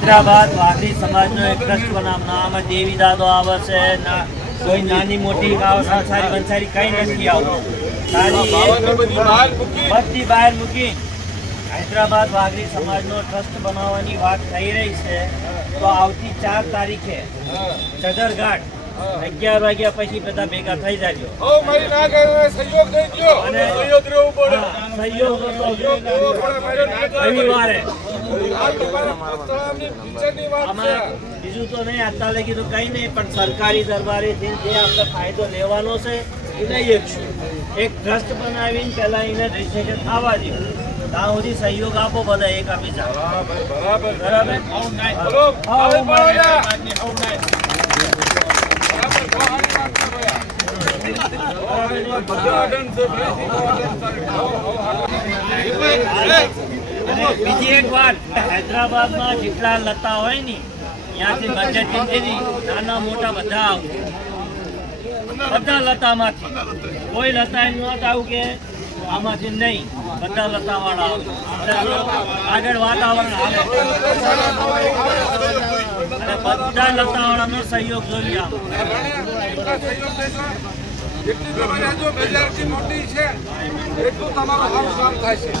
હૈદરાબાદ વાઘરી સમાજનો એક ટ્રસ્ટ બનાવવામાં દેવી દાદો આવે છે ના કોઈ નાની મોટી સારી બંસારી કઈ નથી આવતું બધી બહાર મૂકી હૈદરાબાદ વાઘરી સમાજનો ટ્રસ્ટ બનાવવાની વાત થઈ રહી છે તો આવતી 4 તારીખે સદરઘાટ 11 વાગ્યા પછી બધા ભેગા થઈ જાય રવિવારે બીજું તો નહીં અત્યારે લગી તો કઈ નહીં પણ સરકારી દરબારેથી જે આપણે ફાયદો લેવાનો છે એ લઈએ છું એક ટ્રસ્ટ બનાવીને પહેલા એને રજીસ્ટ્રેશન થવા દો ત્યાં સુધી સહયોગ આપો બધા એક આપી જાઓ બીજી એક વાત હૈદરાબાદમાં જેટલા લતા હોય ને ત્યાંથી મધ્યથી નાના મોટા બધા બધા લતામાંથી કોઈ લતા એમ ન આવું કે આમાંથી નહીં બધા લતાવાળા આગળ વાતાવરણ હાલે અને બધા લતાવાળાનો સહયોગ જોઈએ જેટલી તમારી આ જો મેજોરિટી મોટી છે એટલું તમારું હાવ કામ થાય છે.